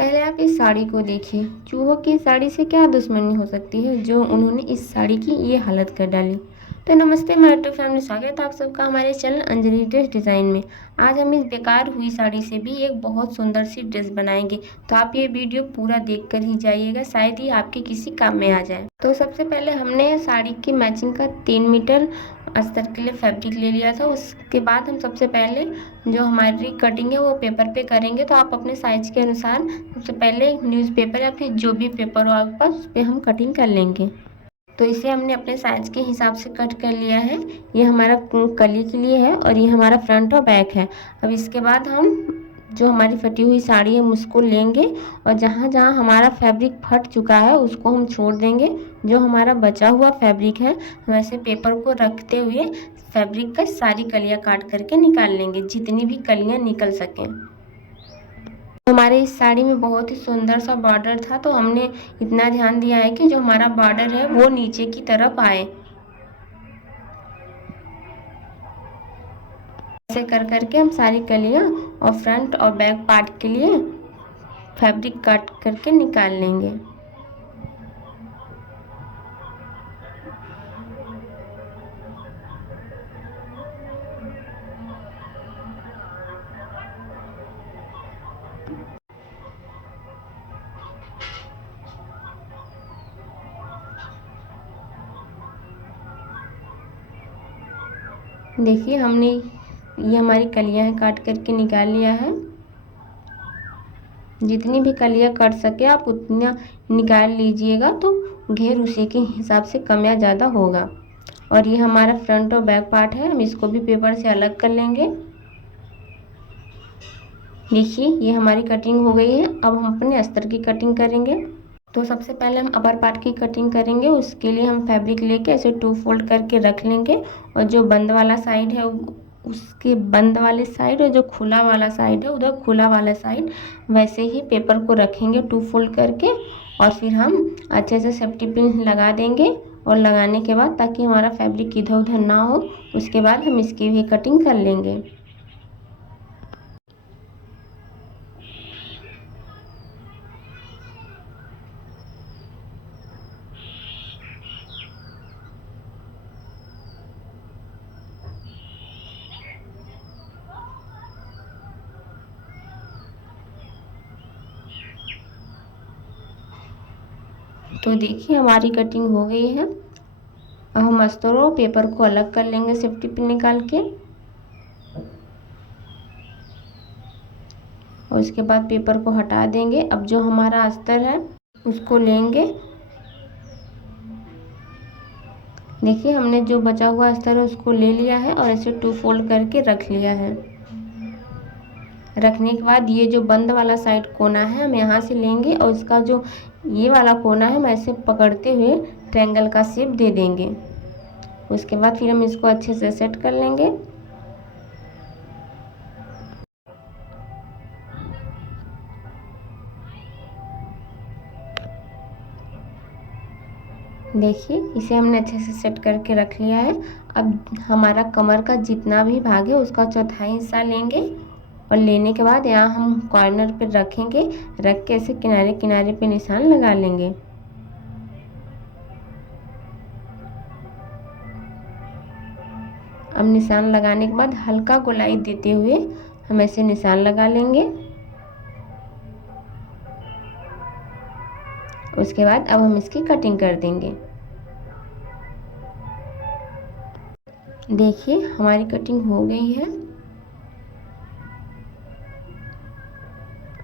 पहले आप इस साड़ी को देखिए। चूहों की साड़ी से क्या दुश्मनी हो सकती है जो उन्होंने इस साड़ी की ये हालत कर डाली। तो नमस्ते माय यूट्यूब फैमिली, स्वागत है आप सबका हमारे चैनल अंजलि ड्रेस डिज़ाइन में। आज हम इस बेकार हुई साड़ी से भी एक बहुत सुंदर सी ड्रेस बनाएंगे। तो आप ये वीडियो पूरा देख कर ही जाइएगा, शायद ही आपके किसी काम में आ जाए। तो सबसे पहले हमने साड़ी की मैचिंग का 3 मीटर अस्तर के लिए फैब्रिक ले लिया था। उसके बाद हम सबसे पहले जो हमारी कटिंग है वो पेपर पे करेंगे। तो आप अपने साइज के अनुसार सबसे पहले न्यूज़पेपर या फिर जो भी पेपर हो आपके पास उस पर हम कटिंग कर लेंगे। तो इसे हमने अपने साइज के हिसाब से कट कर लिया है। ये हमारा कली के लिए है और ये हमारा फ्रंट और बैक है। अब इसके बाद हम जो हमारी फटी हुई साड़ी है हम उसको लेंगे और जहाँ जहाँ हमारा फैब्रिक फट चुका है उसको हम छोड़ देंगे। जो हमारा बचा हुआ फैब्रिक है हम ऐसे पेपर को रखते हुए फैब्रिक का सारी कलियाँ काट करके निकाल लेंगे, जितनी भी कलियाँ निकल सकें। हमारे इस साड़ी में बहुत ही सुंदर सा बॉर्डर था, तो हमने इतना ध्यान दिया है कि जो हमारा बॉर्डर है वो नीचे की तरफ आए। ऐसे कर करके हम सारी कलियां और फ्रंट और बैक पार्ट के लिए फैब्रिक कट करके निकाल लेंगे। देखिए हमने ये हमारी कलियां हैं काट करके निकाल लिया है। जितनी भी कलियां कट सके आप उतना निकाल लीजिएगा, तो घेर उसी के हिसाब से कम या ज़्यादा होगा। और ये हमारा फ्रंट और बैक पार्ट है, हम इसको भी पेपर से अलग कर लेंगे। देखिए ये हमारी कटिंग हो गई है। अब हम अपने अस्तर की कटिंग करेंगे। तो सबसे पहले हम अपर पार्ट की कटिंग करेंगे। उसके लिए हम फैब्रिक लेके ऐसे 2 फोल्ड करके रख लेंगे और जो बंद वाला साइड है उसके बंद वाले साइड और जो खुला वाला साइड है उधर खुला वाला साइड वैसे ही पेपर को रखेंगे 2 फोल्ड करके। और फिर हम अच्छे से सेफ्टी पिन लगा देंगे और लगाने के बाद ताकि हमारा फैब्रिक इधर उधर ना हो, उसके बाद हम इसकी भी कटिंग कर लेंगे। तो देखिए हमारी कटिंग हो गई है। अब हम अस्तर और पेपर को अलग कर लेंगे सेफ्टी पिन निकाल के। और उसके बाद पेपर को हटा देंगे। अब जो हमारा अस्तर है उसको लेंगे। देखिए हमने जो बचा हुआ अस्तर है उसको ले लिया है और ऐसे 2 फोल्ड करके रख लिया है। रखने के बाद ये जो बंद वाला साइड कोना है हम यहाँ से लेंगे और इसका जो ये वाला कोना है हम ऐसे पकड़ते हुए ट्रायंगल का शेप दे देंगे। उसके बाद फिर हम इसको अच्छे से सेट कर लेंगे। देखिए इसे हमने अच्छे से सेट करके रख लिया है। अब हमारा कमर का जितना भी भाग है उसका चौथाई हिस्सा लेंगे और लेने के बाद यहाँ हम कॉर्नर पे रखेंगे। रख के ऐसे किनारे किनारे पे निशान लगा लेंगे। अब निशान लगाने के बाद हल्का गोलाई देते हुए हम ऐसे निशान लगा लेंगे। उसके बाद अब हम इसकी कटिंग कर देंगे। देखिए हमारी कटिंग हो गई है।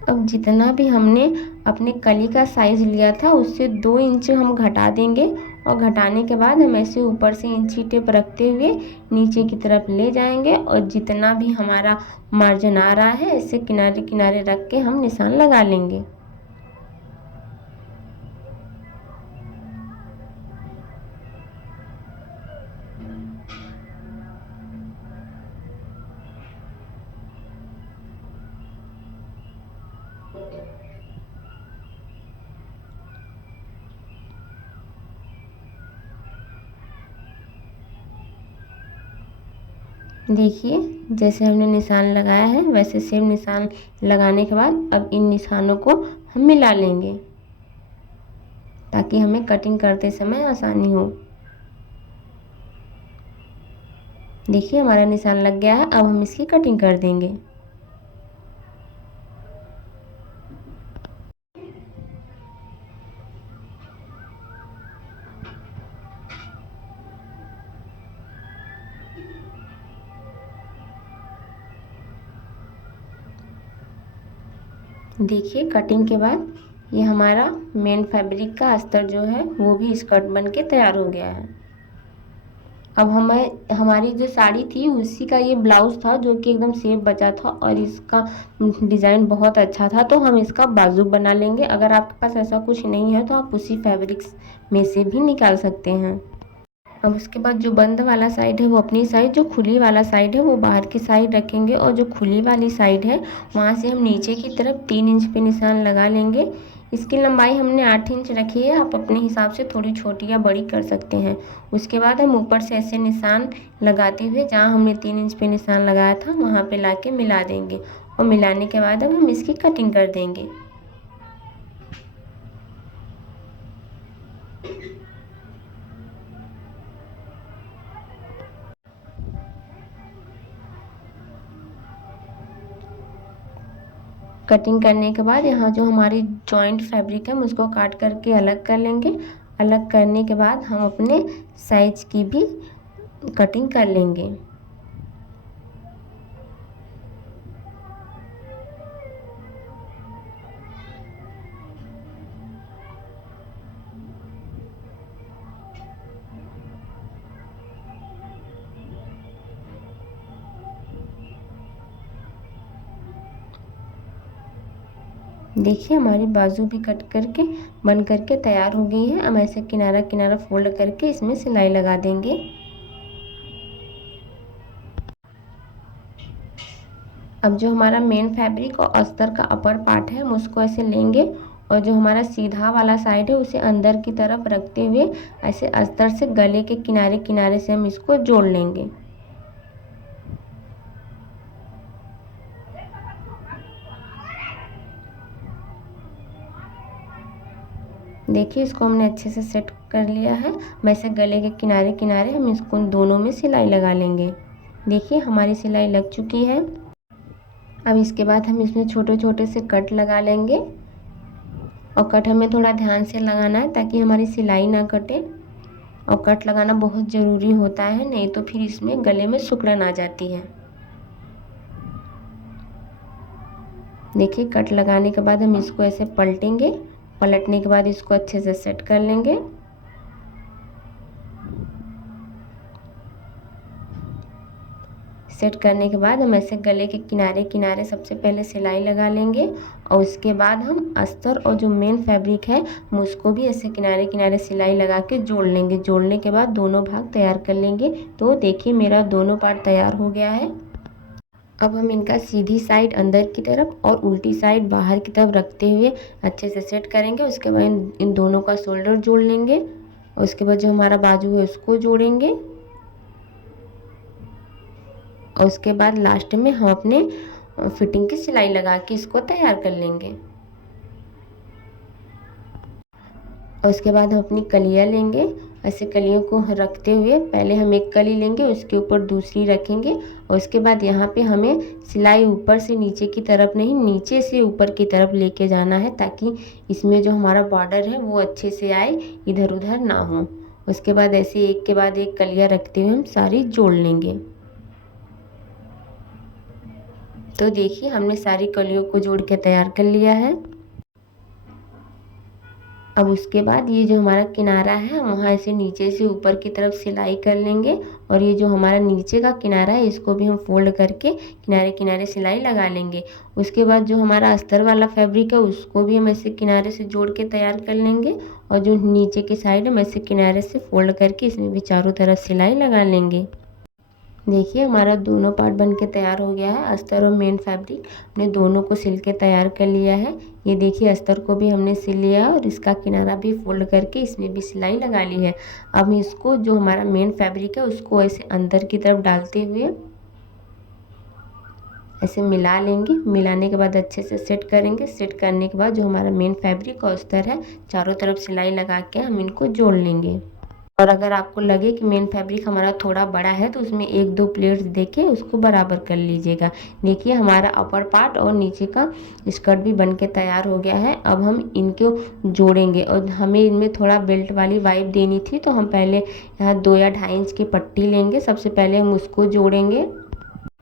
अब जितना भी हमने अपने कली का साइज़ लिया था उससे 2 इंच हम घटा देंगे और घटाने के बाद हम ऐसे ऊपर से इंची टेप रखते हुए नीचे की तरफ ले जाएंगे और जितना भी हमारा मार्जिन आ रहा है ऐसे किनारे किनारे रख के हम निशान लगा लेंगे। देखिए जैसे हमने निशान लगाया है वैसे सेम निशान लगाने के बाद अब इन निशानों को हम मिला लेंगे ताकि हमें कटिंग करते समय आसानी हो। देखिए हमारा निशान लग गया है, अब हम इसकी कटिंग कर देंगे। देखिए कटिंग के बाद ये हमारा मेन फैब्रिक का अस्तर जो है वो भी स्कर्ट बन के तैयार हो गया है। अब हमारी जो साड़ी थी उसी का ये ब्लाउज़ था जो कि एकदम सेफ बचा था और इसका डिज़ाइन बहुत अच्छा था, तो हम इसका बाजू बना लेंगे। अगर आपके पास ऐसा कुछ नहीं है तो आप उसी फैब्रिक्स में से भी निकाल सकते हैं। अब उसके बाद जो बंद वाला साइड है वो अपनी साइड, जो खुली वाला साइड है वो बाहर की साइड रखेंगे और जो खुली वाली साइड है वहाँ से हम नीचे की तरफ 3 इंच पे निशान लगा लेंगे। इसकी लंबाई हमने 8 इंच रखी है, आप अपने हिसाब से थोड़ी छोटी या बड़ी कर सकते हैं। उसके बाद हम ऊपर से ऐसे निशान लगाते हुए जहाँ हमने 3 इंच पे निशान लगाया था वहाँ पे लाके मिला देंगे और मिलाने के बाद अब हम इसकी कटिंग कर देंगे। कटिंग करने के बाद यहाँ जो हमारी जॉइंट फैब्रिक है हम उसको काट करके अलग कर लेंगे। अलग करने के बाद हम अपने साइज की भी कटिंग कर लेंगे। देखिए हमारी बाजू भी कट करके बन करके तैयार हो गई है। हम ऐसे किनारा किनारा फोल्ड करके इसमें सिलाई लगा देंगे। अब जो हमारा मेन फैब्रिक और अस्तर का अपर पार्ट है हम उसको ऐसे लेंगे और जो हमारा सीधा वाला साइड है उसे अंदर की तरफ रखते हुए ऐसे अस्तर से गले के किनारे किनारे से हम इसको जोड़ लेंगे। देखिए इसको हमने अच्छे से सेट कर लिया है। वैसे गले के किनारे किनारे हम इसको दोनों में सिलाई लगा लेंगे। देखिए हमारी सिलाई लग चुकी है। अब इसके बाद हम इसमें छोटे छोटे से कट लगा लेंगे और कट हमें थोड़ा ध्यान से लगाना है ताकि हमारी सिलाई ना कटे और कट लगाना बहुत ज़रूरी होता है, नहीं तो फिर इसमें गले में सिकुड़न आ जाती है। देखिए कट लगाने के बाद हम इसको ऐसे पलटेंगे, पलटने के बाद इसको अच्छे से सेट कर लेंगे। सेट करने के बाद हम ऐसे गले के किनारे किनारे सबसे पहले सिलाई लगा लेंगे और उसके बाद हम अस्तर और जो मेन फैब्रिक है हम उसको भी ऐसे किनारे किनारे सिलाई लगा के जोड़ लेंगे। जोड़ने के बाद दोनों भाग तैयार कर लेंगे। तो देखिए मेरा दोनों पार्ट तैयार हो गया है। अब हम इनका सीधी साइड अंदर की तरफ और उल्टी साइड बाहर की तरफ रखते हुए अच्छे से सेट करेंगे। उसके बाद इन दोनों का शोल्डर जोड़ लेंगे और उसके बाद जो हमारा बाजू है उसको जोड़ेंगे और उसके बाद लास्ट में हम अपने फिटिंग की सिलाई लगा के इसको तैयार कर लेंगे। और उसके बाद हम अपनी कलियाँ लेंगे। ऐसे कलियों को रखते हुए पहले हम एक कली लेंगे, उसके ऊपर दूसरी रखेंगे और उसके बाद यहाँ पे हमें सिलाई ऊपर से नीचे की तरफ नहीं, नीचे से ऊपर की तरफ लेके जाना है ताकि इसमें जो हमारा बॉर्डर है वो अच्छे से आए, इधर उधर ना हो। उसके बाद ऐसे एक के बाद एक कलियाँ रखते हुए हम सारी जोड़ लेंगे। तो देखिए हमने सारी कलियों को जोड़ के तैयार कर लिया है। अब उसके बाद ये जो हमारा किनारा है वहाँ से नीचे से ऊपर की तरफ सिलाई कर लेंगे और ये जो हमारा नीचे का किनारा है इसको भी हम फोल्ड करके किनारे किनारे सिलाई लगा लेंगे। उसके बाद जो हमारा अस्तर वाला फैब्रिक है उसको भी हम ऐसे किनारे से जोड़ के तैयार कर लेंगे और जो नीचे की साइड हम ऐसे किनारे से फोल्ड करके इसमें भी चारों तरफ सिलाई लगा लेंगे। देखिए हमारा दोनों पार्ट बन के तैयार हो गया है। अस्तर और मेन फैब्रिक हमने दोनों को सिल के तैयार कर लिया है। ये देखिए अस्तर को भी हमने सिल लिया और इसका किनारा भी फोल्ड करके इसमें भी सिलाई लगा ली है। अब इसको जो हमारा मेन फैब्रिक है उसको ऐसे अंदर की तरफ डालते हुए ऐसे मिला लेंगे। मिलाने के बाद अच्छे से सेट करेंगे। सेट करने के बाद जो हमारा मेन फैब्रिक का अस्तर है, चारों तरफ सिलाई लगा के हम इनको जोड़ लेंगे। और अगर आपको लगे कि मेन फैब्रिक हमारा थोड़ा बड़ा है तो उसमें 1-2 प्लेट्स देके उसको बराबर कर लीजिएगा। देखिए हमारा अपर पार्ट और नीचे का स्कर्ट भी बन के तैयार हो गया है। अब हम इनको जोड़ेंगे और हमें इनमें थोड़ा बेल्ट वाली वाइब देनी थी, तो हम पहले यहाँ 2 या 2.5 इंच की पट्टी लेंगे। सबसे पहले हम उसको जोड़ेंगे।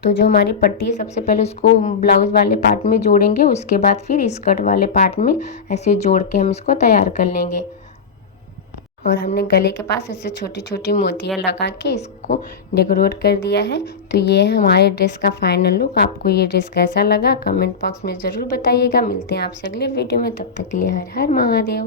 तो जो हमारी पट्टी है, सबसे पहले उसको ब्लाउज वाले पार्ट में जोड़ेंगे, उसके बाद फिर स्कर्ट वाले पार्ट में ऐसे जोड़ के हम इसको तैयार कर लेंगे। और हमने गले के पास ऐसे छोटी छोटी मोतियाँ लगा के इसको डेकोरेट कर दिया है। तो ये है हमारे ड्रेस का फाइनल लुक। आपको ये ड्रेस कैसा लगा कमेंट बॉक्स में ज़रूर बताइएगा। मिलते हैं आपसे अगले वीडियो में, तब तक के लिए हर हर महादेव।